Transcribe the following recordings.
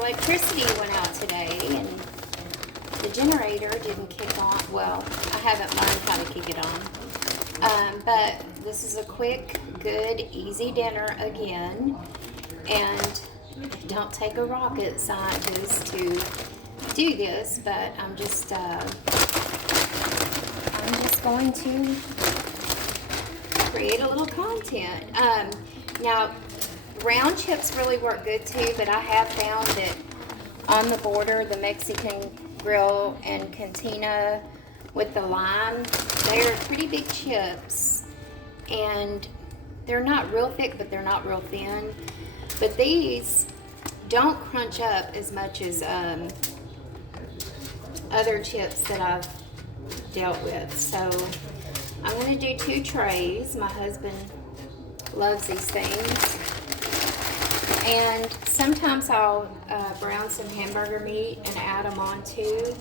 electricity went out today and the generator didn't kick on. Well, I haven't learned how to kick it on. But this is a quick, good, easy dinner again. And it don't take a rocket scientist to do this, but I'm just going to create a little content. Now, round chips really work good too, but I have found that on the border, the Mexican Grill and Cantina with the lime, they are pretty big chips, and they're not real thick, but they're not real thin. But these don't crunch up as much as other chips that I've dealt with. So I'm going to do 2 trays. My husband loves these things. And sometimes I'll brown some hamburger meat and add them on too.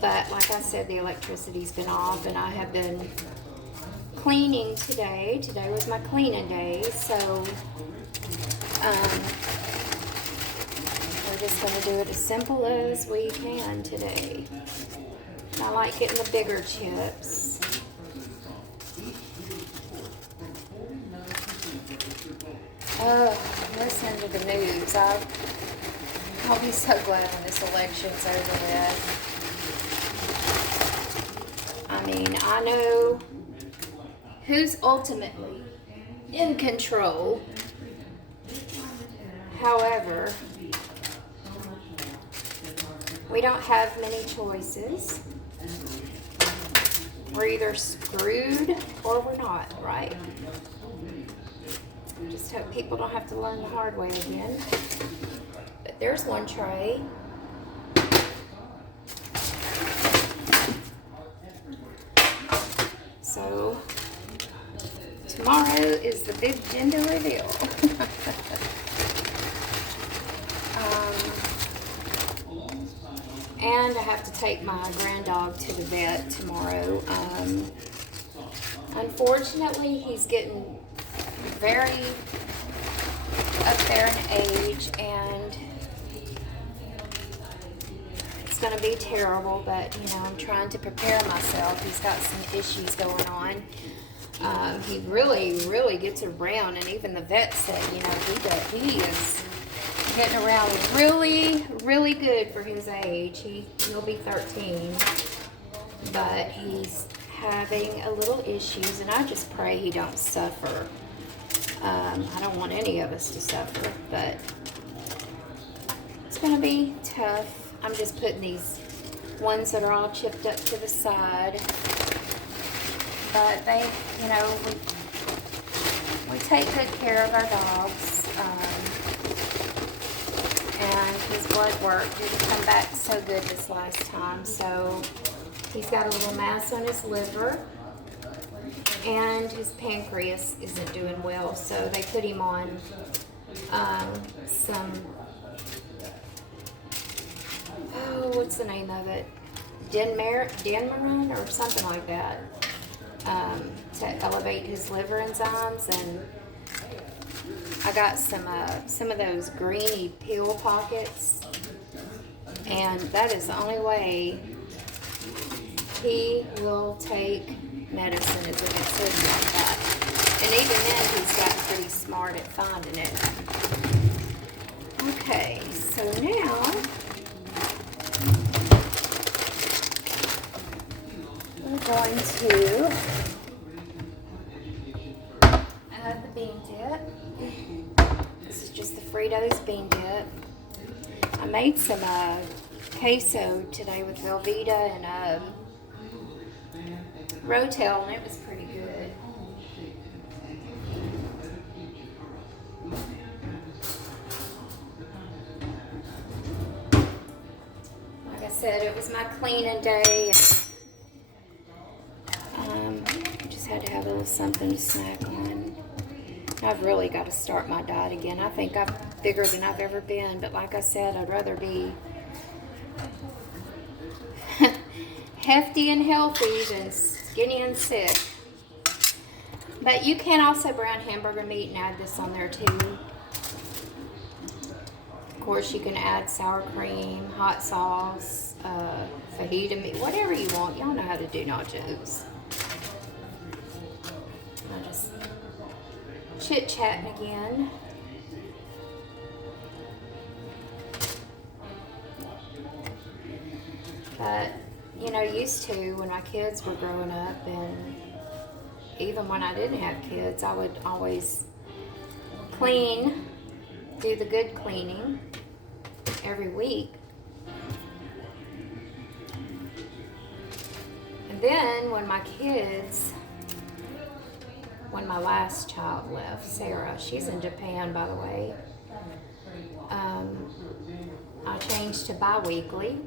But like I said, the electricity's been off and I have been cleaning today. Today was my cleaning day, so we're just going to do it as simple as we can today. I like getting the bigger chips. Listen to the news. I'll be so glad when this election's over with. I mean, I know who's ultimately in control. However, we don't have many choices. We're either screwed or we're not, right? Just hope people don't have to learn the hard way again. But there's one tray. So tomorrow is the big gender reveal. And I have to take my granddog to the vet tomorrow. Unfortunately, he's getting very up there in age, and it's going to be terrible, but you know, I'm trying to prepare myself. He's got some issues going on. He really gets around, and even the vet said, you know, he is getting around really good for his age. He'll be 13, but he's having a little issues, and I just pray he don't suffer. I don't want any of us to suffer, but it's going to be tough. I'm just putting these ones that are all chipped up to the side. But they, you know, we take good care of our dogs. And his blood work didn't come back so good this last time. So he's got a little mass on his liver. And his pancreas isn't doing well, so they put him on some, what's the name of it? Denmarin or something like that, to elevate his liver enzymes. And I got some of those greeny pill pockets, and that is the only way he will take medicine, is if it says like that. And even then, he's gotten pretty smart at finding it. Okay, so now we're going to add the bean dip. This is just the Fritos bean dip. I made some queso today with Velveeta and Rotel, and it was pretty good. Like I said, it was my cleaning day. Just had to have a little something to snack on. I've really got to start my diet again. I think I'm bigger than I've ever been, but like I said, I'd rather be hefty and healthy than skinny and sick. But you can also brown hamburger meat and add this on there too. Of course, you can add sour cream, hot sauce, fajita meat, whatever you want. Y'all know how to do nachos. I'm just chit-chatting again. But, you know, used to when my kids were growing up, and even when I didn't have kids, I would always clean, do the good cleaning every week. And then when my last child left, Sarah, she's in Japan, by the way, I changed to bi-weekly.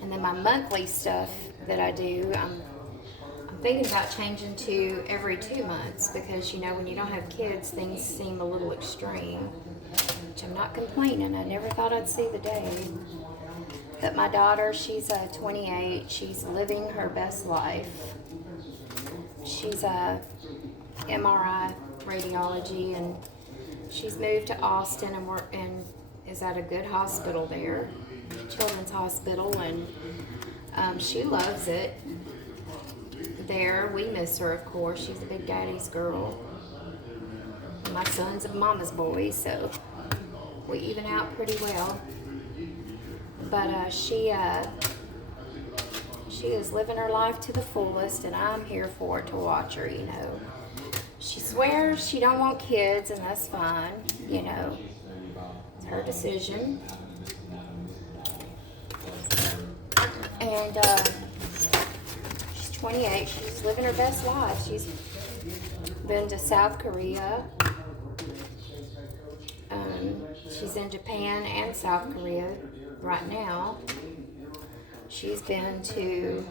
And then my monthly stuff that I do, I'm thinking about changing to every 2 months, because, you know, when you don't have kids, things seem a little extreme, which I'm not complaining. I never thought I'd see the day. But my daughter, she's 28. She's living her best life. She's a MRI radiology, and she's moved to Austin and is at a good hospital there, Children's Hospital, and she loves it there. We miss her, of course. She's a big daddy's girl. My son's a mama's boy, so we even out pretty well. But she is living her life to the fullest, and I'm here for it to watch her, you know. She swears she don't want kids, and that's fine, you know. It's her decision. And she's 28. She's living her best life. She's been to South Korea. She's in Japan and South Korea right now. She's been to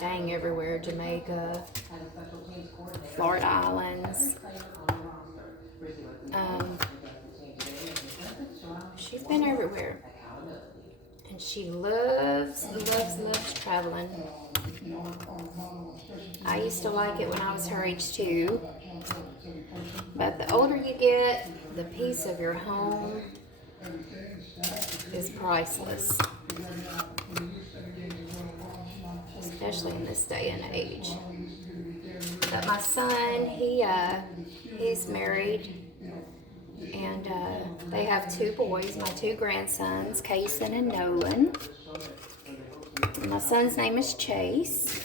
everywhere. Jamaica, Florida Islands. She's been everywhere. And she loves traveling. I used to like it when I was her age too. But the older you get, the peace of your home is priceless. Especially in this day and age. But my son, he's married. And they have 2 boys, my 2 grandsons, Kason and Nolan. And my son's name is Chase.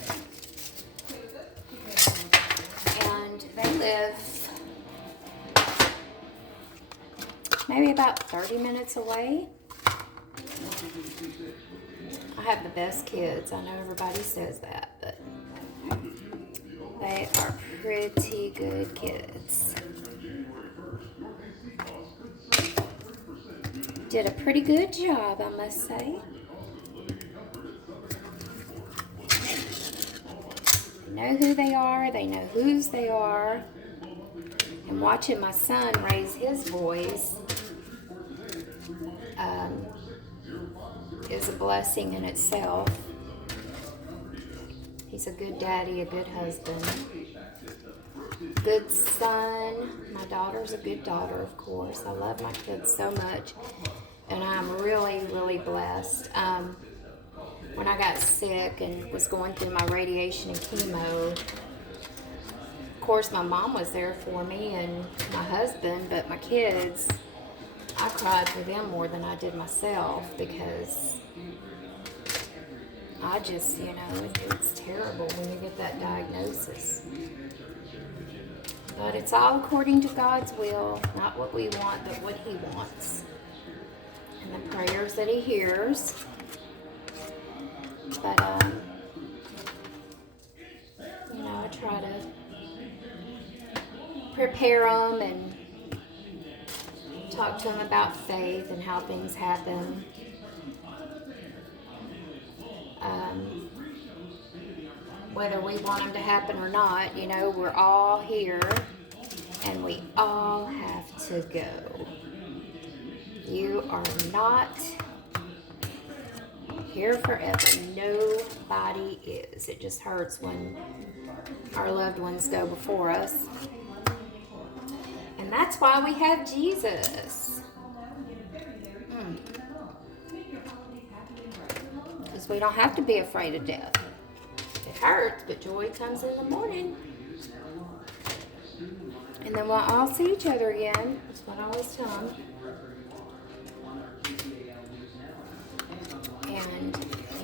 And they live maybe about 30 minutes away. I have the best kids. I know everybody says that, but they are pretty good kids. Did a pretty good job, I must say. They know who they are. They know whose they are. And watching my son raise his boys is a blessing in itself. He's a good daddy, a good husband, good son. My daughter's a good daughter, of course. I love my kids so much, and I'm really, really blessed. When I got sick and was going through my radiation and chemo, of course my mom was there for me and my husband, but my kids, I cried for them more than I did myself, because I just, you know, it's terrible when you get that diagnosis. But it's all according to God's will, not what we want, but what He wants. And the prayers that He hears. But, you know, I try to prepare them and talk to them about faith and how things happen. Whether we want them to happen or not, you know, we're all here and we all have to go. You are not here forever. Nobody is. It just hurts when our loved ones go before us. And And that's why we have Jesus. Because we don't have to be afraid of death. It hurts, but joy comes in the morning. And then we'll all see each other again. That's what I always tell them. And,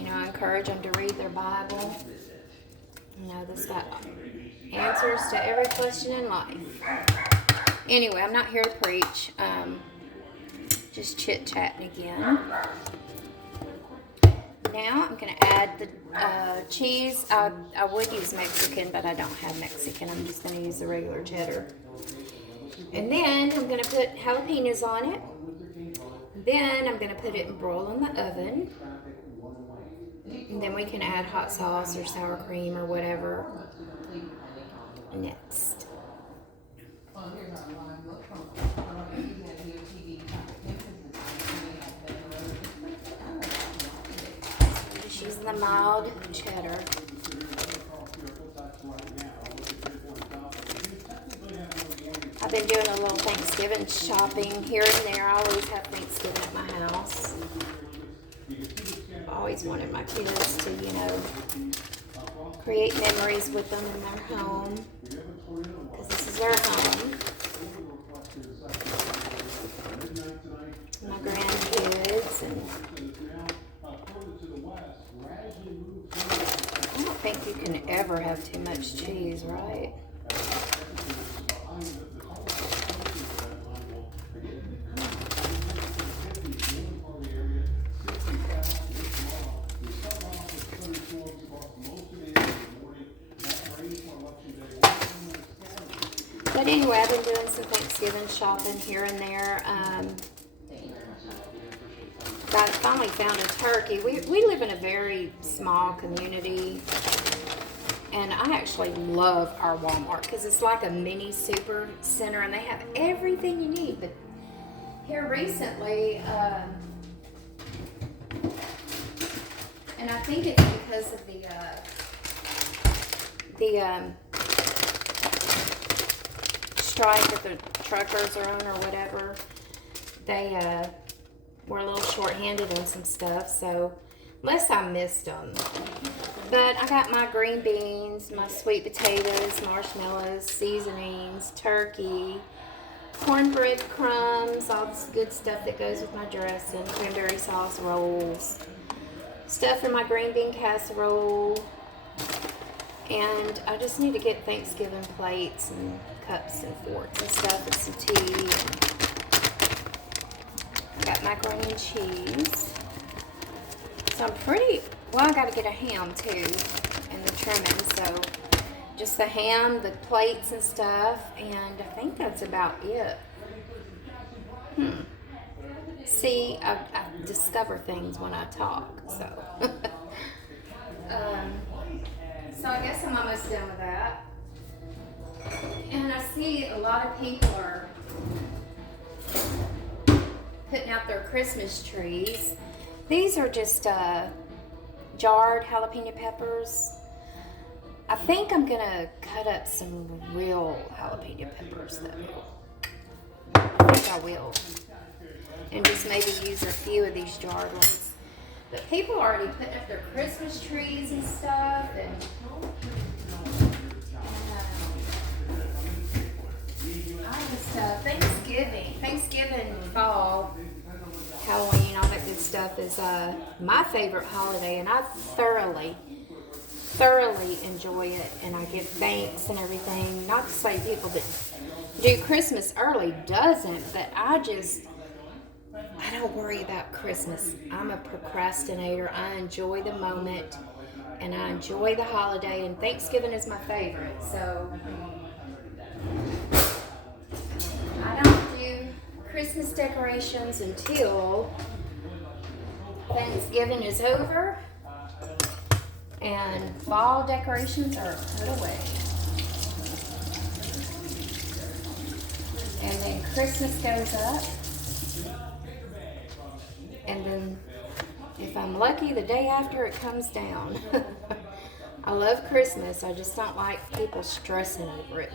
I encourage them to read their Bible. This got answers to every question in life. Anyway, I'm not here to preach. Just chit-chatting again. Now I'm going to add the cheese. I would use Mexican, but I don't have Mexican. I'm just going to use the regular cheddar. And then I'm going to put jalapenos on it. Then I'm going to put it and broil in the oven. And then we can add hot sauce or sour cream or whatever next. Just using the mild cheddar. I've been doing a little Thanksgiving shopping here and there. I always have Thanksgiving at my house. I've always wanted my kids to, create memories with them in their home. Because this is their home. My grandkids. And I don't think you can ever have too much cheese, right? But anyway, I've been doing some Thanksgiving shopping here and there. Finally found a turkey. We live in a very small community, and I actually love our Walmart because it's like a mini super center, and they have everything you need. But here recently, and I think it's because of the strike that the truckers are on or whatever, they were a little short-handed on some stuff, so unless I missed them. But I got my green beans, my sweet potatoes, marshmallows, seasonings, turkey, cornbread crumbs, all this good stuff that goes with my dressing, cranberry sauce rolls, stuff in my green bean casserole. And I just need to get Thanksgiving plates and cups and forks and stuff and some tea. I got macaroni and cheese. So I'm I got to get a ham too and the trimming. So just the ham, the plates and stuff, and I think that's about it. See, I discover things when I talk, so. So I guess I'm almost done with that. And I see a lot of people are putting out their Christmas trees. These are just jarred jalapeno peppers. I think I'm going to cut up some real jalapeno peppers though. I think I will. And just maybe use a few of these jarred ones. But people are already putting up their Christmas trees and stuff, and Thanksgiving, fall, Halloween, all that good stuff is my favorite holiday, and I thoroughly enjoy it, and I give thanks and everything. Not to say people that do Christmas early doesn't, but I don't worry about Christmas. I'm a procrastinator. I enjoy the moment, and I enjoy the holiday, and Thanksgiving is my favorite. So I don't do Christmas decorations until Thanksgiving is over and fall decorations are put away. And then Christmas goes up. And then, if I'm lucky, the day after it comes down. I love Christmas. I just don't like people stressing over it,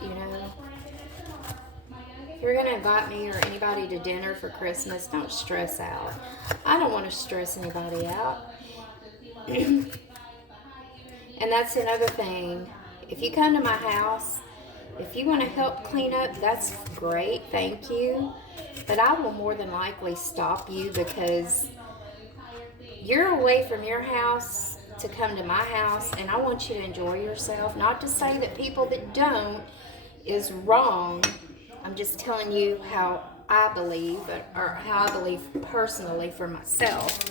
you're going to invite me or anybody to dinner for Christmas, don't stress out. I don't want to stress anybody out. And that's another thing. If you come to my house, if you want to help clean up, that's great. Thank you. But I will more than likely stop you because you're away from your house to come to my house, and I want you to enjoy yourself. Not to say that people that don't is wrong. I'm just telling you how I believe, or how I believe personally for myself.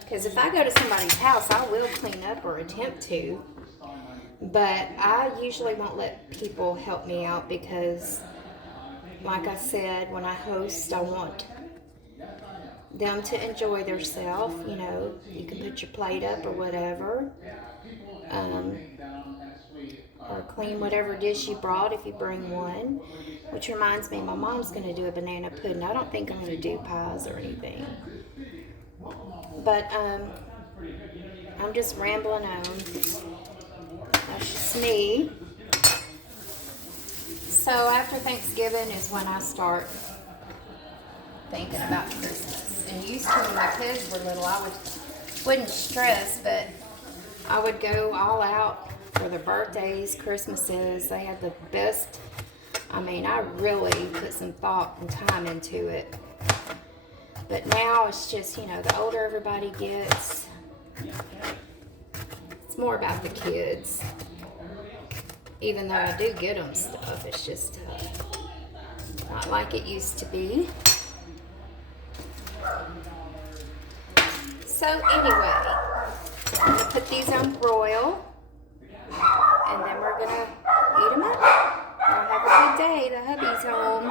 Because if I go to somebody's house, I will clean up or attempt to. But I usually won't let people help me out because, like I said, when I host, I want them to enjoy themselves. You know, you can put your plate up or whatever. Or clean whatever dish you brought if you bring one. Which reminds me, my mom's going to do a banana pudding. I don't think I'm going to do pies or anything. But I'm just rambling on. That's just me. So after Thanksgiving is when I start thinking about Christmas. And used to when my kids were little, wouldn't stress, but I would go all out for their birthdays, Christmases. They had the best. I mean, I really put some thought and time into it. But now it's just, you know, the older everybody gets, it's more about the kids. Even though I do get them stuff, it's just not like it used to be. So anyway, I'm going to put these on broil, and then we're going to eat them up. Y'all have a good day. The hubby's home.